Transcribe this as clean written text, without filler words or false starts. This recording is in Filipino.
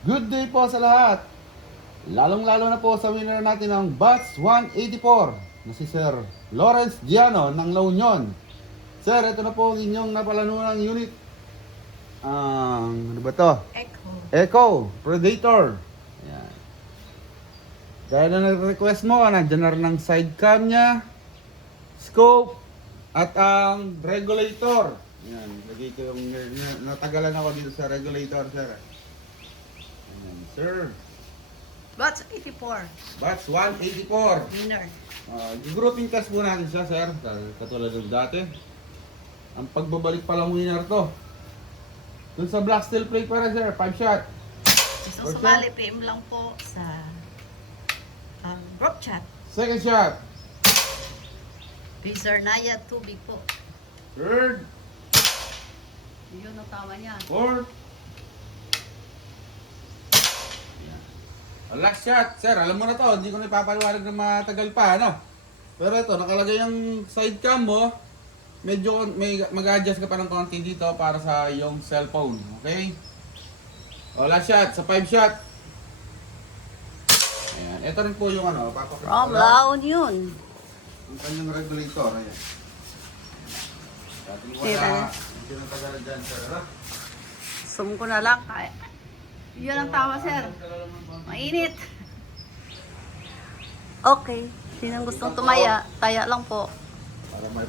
Good day po sa lahat. Lalong-lalo na po sa winner natin ng Batch 184 na si Sir Lawrence Giano ng La Union. Sir, ito na po ang inyong napalanunang unit. Ano ba to? Echo Predator. Ayan. Dahil na nag-request mo, nandiyan na rin ang side cam niya, scope, at ang regulator. Ayan, lagay ko yung natagalan ako dito sa regulator, sir. Ayan, sir. Batch 84. Batch 184. Winner. Grouping test po natin siya, sir. Katulad ng dati. Ang pagbabalik pa lang winner to. Dun sa black steel plate para, sir. 5 shot. Gusto Or sumali, PM lang po sa group chat. Second shot. Razor Naya, tubig po. Third. Yun ang tama niya. Fourth. Last shot, sir. Alam mo na to. Hindi ko na ipapaliwanag na matagal pa, ano? Pero ito, nakalagay yung side cam mo. Medyo mag-adjust ka pa ng konti dito para sa iyong cellphone. Okay? O, last shot. Sa 5 shot. Ayan. Ito rin po yung ano. Papakita From ko lang. La Union. Ang kanyang regulator. Ayan. Dating wala. Hindi nang tagalan dyan, sir. Ha? Zoom ko na lang. Yun ang tama, sir. Mainit. Okay. Sinong gustong tumaya, taya lang po. Para may